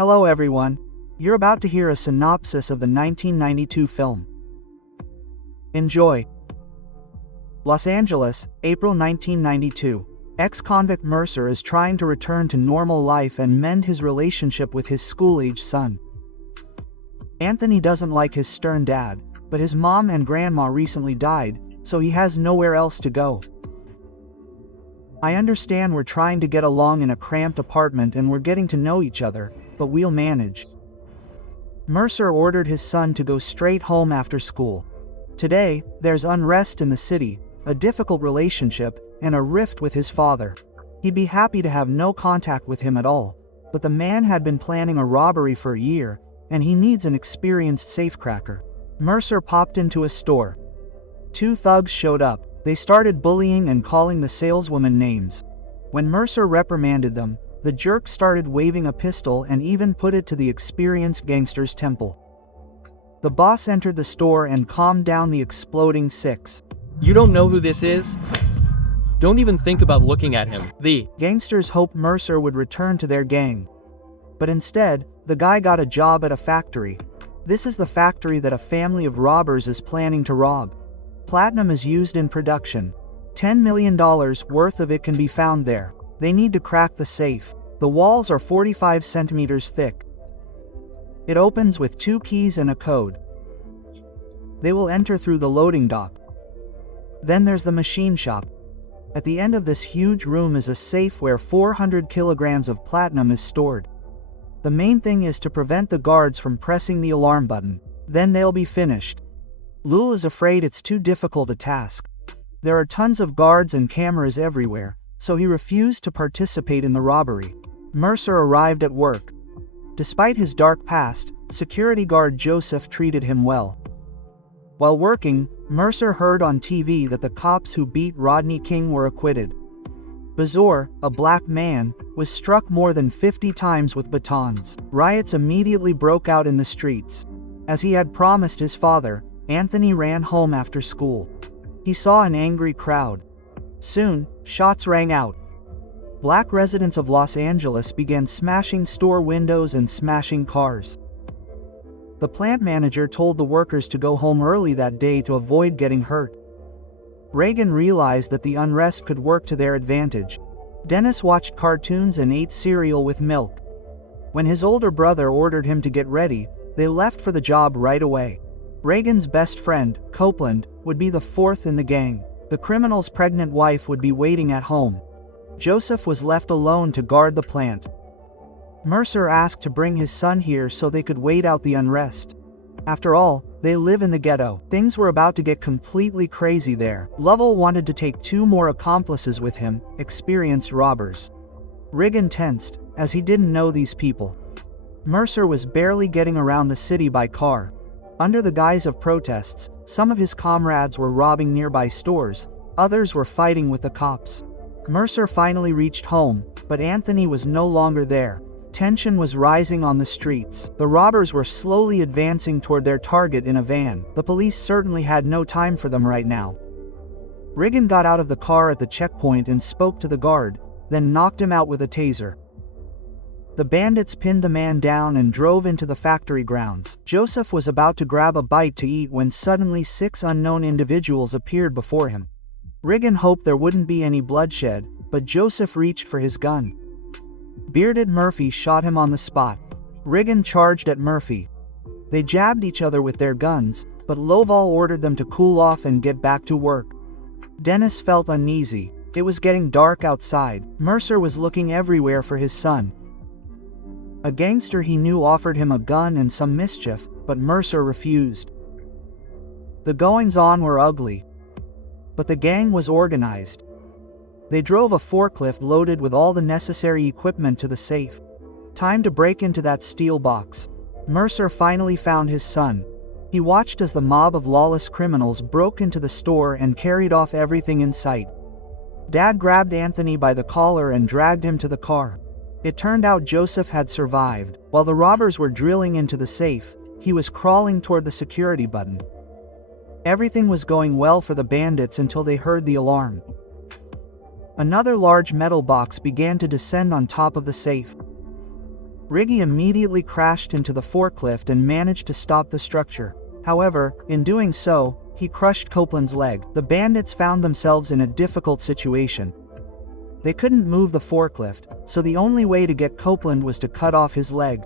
Hello everyone. You're about to hear a synopsis of the 1992 film. Enjoy. Los Angeles, April 1992. Ex-convict Mercer is trying to return to normal life and mend his relationship with his school-age son. Anthony doesn't like his stern dad, but his mom and grandma recently died, so he has nowhere else to go. I understand we're trying to get along in a cramped apartment and we're getting to know each other, but we'll manage. Mercer ordered his son to go straight home after school. Today, there's unrest in the city, a difficult relationship, and a rift with his father. He'd be happy to have no contact with him at all, but the man had been planning a robbery for a year, and he needs an experienced safecracker. Mercer popped into a store. Two thugs showed up. They started bullying and calling the saleswoman names. When Mercer reprimanded them, the jerk started waving a pistol and even put it to the experienced gangster's temple. The boss entered the store and calmed down the exploding six. You don't know who this is? Don't even think about looking at him. The gangsters hoped Mercer would return to their gang. But instead, the guy got a job at a factory. This is the factory that a family of robbers is planning to rob. Platinum is used in production. $10 million worth of it can be found there. They need to crack the safe. The walls are 45 centimeters thick. It opens with 2 keys and a code. They will enter through the loading dock. Then there's the machine shop. At the end of this huge room is a safe where 400 kilograms of platinum is stored. The main thing is to prevent the guards from pressing the alarm button. Then they'll be finished. Lul is afraid it's too difficult a task. There are tons of guards and cameras everywhere, so he refused to participate in the robbery. Mercer arrived at work. Despite his dark past, security guard Joseph treated him well. While working, Mercer heard on TV that the cops who beat Rodney King were acquitted. Bazor, a black man, was struck more than 50 times with batons. Riots immediately broke out in the streets. As he had promised his father, Anthony ran home after school. He saw an angry crowd. Soon, shots rang out. Black residents of Los Angeles began smashing store windows and smashing cars. The plant manager told the workers to go home early that day to avoid getting hurt. Reagan realized that the unrest could work to their advantage. Dennis watched cartoons and ate cereal with milk. When his older brother ordered him to get ready, they left for the job right away. Reagan's best friend, Copeland, would be the fourth in the gang. The criminal's pregnant wife would be waiting at home. Joseph was left alone to guard the plant. Mercer asked to bring his son here so they could wait out the unrest. After all, they live in the ghetto. Things were about to get completely crazy there. Lovell wanted to take 2 more accomplices with him, experienced robbers. Reagan tensed, as he didn't know these people. Mercer was barely getting around the city by car. Under the guise of protests, some of his comrades were robbing nearby stores, others were fighting with the cops. Mercer finally reached home, but Anthony was no longer there. Tension was rising on the streets. The robbers were slowly advancing toward their target in a van. The police certainly had no time for them right now. Reagan got out of the car at the checkpoint and spoke to the guard, then knocked him out with a taser. The bandits pinned the man down and drove into the factory grounds. Joseph was about to grab a bite to eat when suddenly 6 unknown individuals appeared before him. Reagan hoped there wouldn't be any bloodshed, but Joseph reached for his gun. Bearded Murphy shot him on the spot. Reagan charged at Murphy. They jabbed each other with their guns, but Lovell ordered them to cool off and get back to work. Dennis felt uneasy. It was getting dark outside. Mercer was looking everywhere for his son. A gangster he knew offered him a gun and some mischief, but Mercer refused. The goings-on were ugly. But the gang was organized. They drove a forklift loaded with all the necessary equipment to the safe. Time to break into that steel box. Mercer finally found his son. He watched as the mob of lawless criminals broke into the store and carried off everything in sight. Dad grabbed Anthony by the collar and dragged him to the car. It turned out Joseph had survived. While the robbers were drilling into the safe, he was crawling toward the security button. Everything was going well for the bandits until they heard the alarm. Another large metal box began to descend on top of the safe. Riggy immediately crashed into the forklift and managed to stop the structure. However, in doing so, he crushed Copeland's leg. The bandits found themselves in a difficult situation. They couldn't move the forklift, so the only way to get Copeland was to cut off his leg.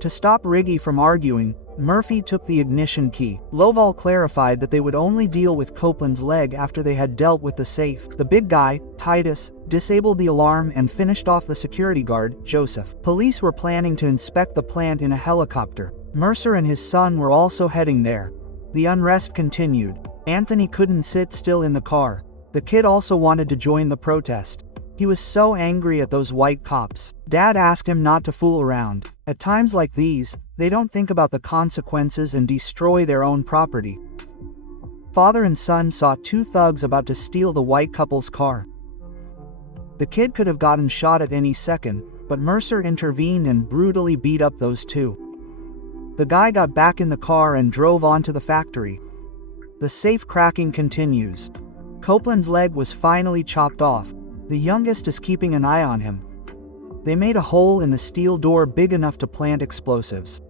To stop Riggy from arguing, Murphy took the ignition key. Lovell clarified that they would only deal with Copeland's leg after they had dealt with the safe. The big guy, Titus, disabled the alarm and finished off the security guard, Joseph. Police were planning to inspect the plant in a helicopter. Mercer and his son were also heading there. The unrest continued. Anthony couldn't sit still in the car. The kid also wanted to join the protest. He was so angry at those white cops. Dad asked him not to fool around. At times like these, they don't think about the consequences and destroy their own property. Father and son saw two thugs about to steal the white couple's car. The kid could have gotten shot at any second, but Mercer intervened and brutally beat up those two. The guy got back in the car and drove on to the factory. The safe cracking continues. Copeland's leg was finally chopped off. The youngest is keeping an eye on him. They made a hole in the steel door big enough to plant explosives.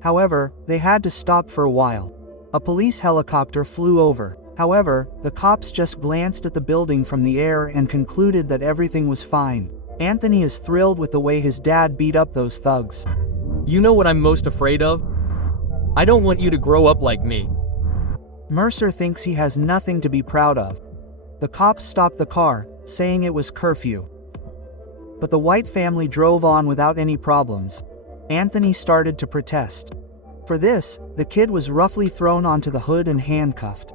However, they had to stop for a while. A police helicopter flew over. However, the cops just glanced at the building from the air and concluded that everything was fine. Anthony is thrilled with the way his dad beat up those thugs. You know what I'm most afraid of? I don't want you to grow up like me. Mercer thinks he has nothing to be proud of. The cops stopped the car, saying it was curfew. But the White family drove on without any problems. Anthony started to protest. For this, the kid was roughly thrown onto the hood and handcuffed.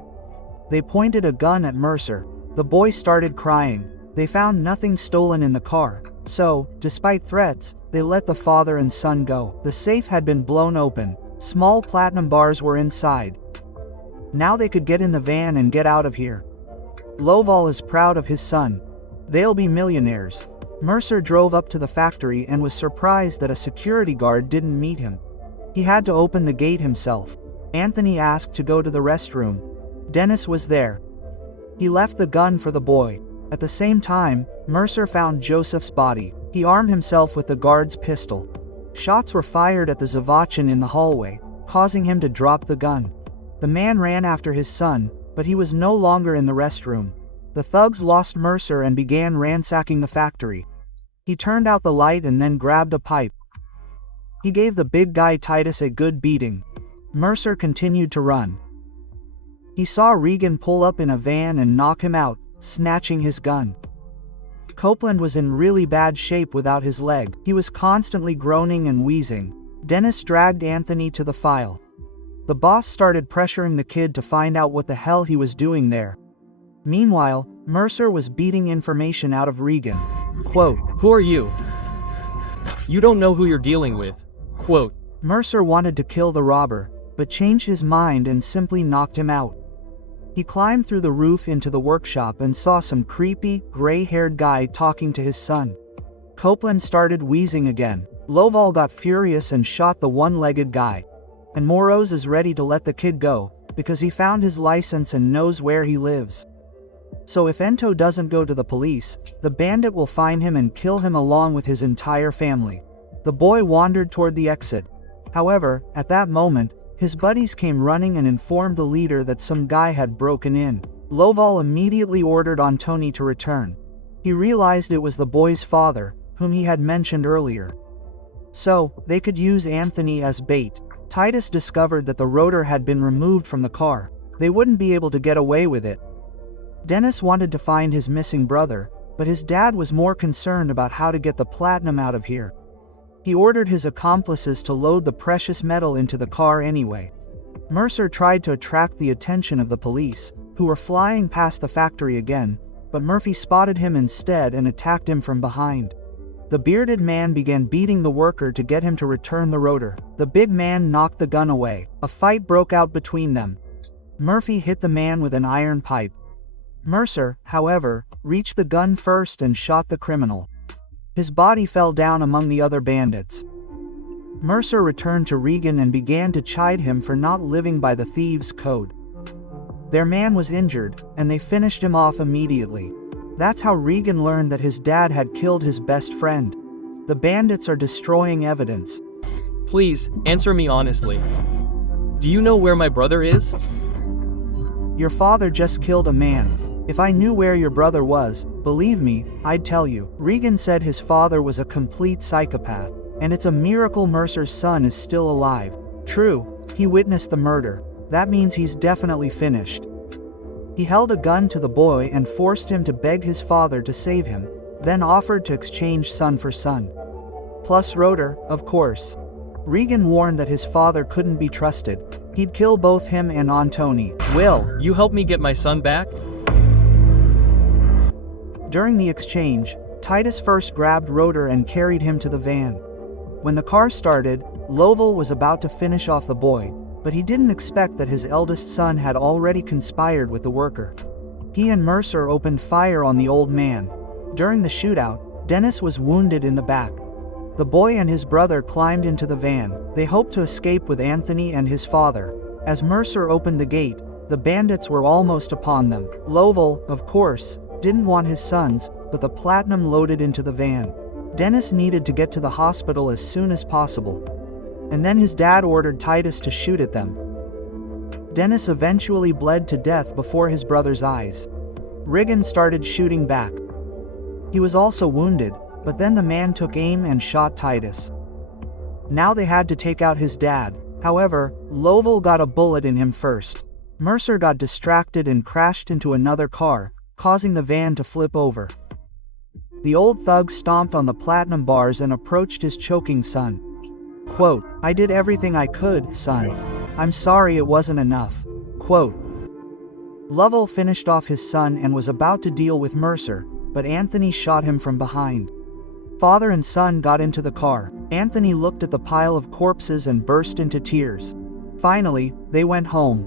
They pointed a gun at Mercer. The boy started crying. They found nothing stolen in the car, so, despite threats, they let the father and son go. The safe had been blown open. Small platinum bars were inside. Now they could get in the van and get out of here. Lovell is proud of his son. They'll be millionaires. Mercer drove up to the factory and was surprised that a security guard didn't meet him. He had to open the gate himself. Anthony asked to go to the restroom. Dennis was there. He left the gun for the boy. At the same time, Mercer found Joseph's body. He armed himself with the guard's pistol. Shots were fired at the Zavachan in the hallway, causing him to drop the gun. The man ran after his son, but he was no longer in the restroom. The thugs lost Mercer and began ransacking the factory. He turned out the light and then grabbed a pipe. He gave the big guy Titus a good beating. Mercer continued to run. He saw Regan pull up in a van and knock him out, snatching his gun. Copeland was in really bad shape without his leg. He was constantly groaning and wheezing. Dennis dragged Anthony to the file. The boss started pressuring the kid to find out what the hell he was doing there. Meanwhile, Mercer was beating information out of Regan. Quote, Who are you? You don't know who you're dealing with. Quote. Mercer wanted to kill the robber, but changed his mind and simply knocked him out. He climbed through the roof into the workshop and saw some creepy, gray-haired guy talking to his son. Copeland started wheezing again. Lovell got furious and shot the one-legged guy. And Moros is ready to let the kid go, because he found his license and knows where he lives. So if Ento doesn't go to the police, the bandit will find him and kill him along with his entire family. The boy wandered toward the exit. However, at that moment, his buddies came running and informed the leader that some guy had broken in. Lovell immediately ordered Antoni to return. He realized it was the boy's father, whom he had mentioned earlier. So, they could use Anthony as bait. Titus discovered that the rotor had been removed from the car. They wouldn't be able to get away with it. Dennis wanted to find his missing brother, but his dad was more concerned about how to get the platinum out of here. He ordered his accomplices to load the precious metal into the car anyway. Mercer tried to attract the attention of the police, who were flying past the factory again, but Murphy spotted him instead and attacked him from behind. The bearded man began beating the worker to get him to return the rotor. The big man knocked the gun away. A fight broke out between them. Murphy hit the man with an iron pipe. Mercer, however, reached the gun first and shot the criminal. His body fell down among the other bandits. Mercer returned to Regan and began to chide him for not living by the thieves' code. Their man was injured, and they finished him off immediately. That's how Regan learned that his dad had killed his best friend. The bandits are destroying evidence. Please, answer me honestly. Do you know where my brother is? Your father just killed a man. If I knew where your brother was, believe me, I'd tell you. Regan said his father was a complete psychopath, and it's a miracle Mercer's son is still alive. True, he witnessed the murder. That means he's definitely finished. He held a gun to the boy and forced him to beg his father to save him, then offered to exchange son for son. Plus Rotor, of course. Regan warned that his father couldn't be trusted. He'd kill both him and Antoni. Will you help me get my son back? During the exchange, Titus first grabbed Rotor and carried him to the van. When the car started, Lovell was about to finish off the boy, but he didn't expect that his eldest son had already conspired with the worker. He and Mercer opened fire on the old man. During the shootout, Dennis was wounded in the back. The boy and his brother climbed into the van. They hoped to escape with Anthony and his father. As Mercer opened the gate, the bandits were almost upon them. Lovell, of course, didn't want his sons, but the platinum loaded into the van. Dennis needed to get to the hospital as soon as possible. And then his dad ordered Titus to shoot at them. Dennis eventually bled to death before his brother's eyes. Regan started shooting back. He was also wounded, but then the man took aim and shot Titus. Now they had to take out his dad. However, Lovell got a bullet in him first. Mercer got distracted and crashed into another car, causing the van to flip over. The old thug stomped on the platinum bars and approached his choking son. Quote, "I did everything I could, son. I'm sorry it wasn't enough." Quote. Lovell finished off his son and was about to deal with Mercer, but Anthony shot him from behind. Father and son got into the car. Anthony looked at the pile of corpses and burst into tears. Finally, they went home.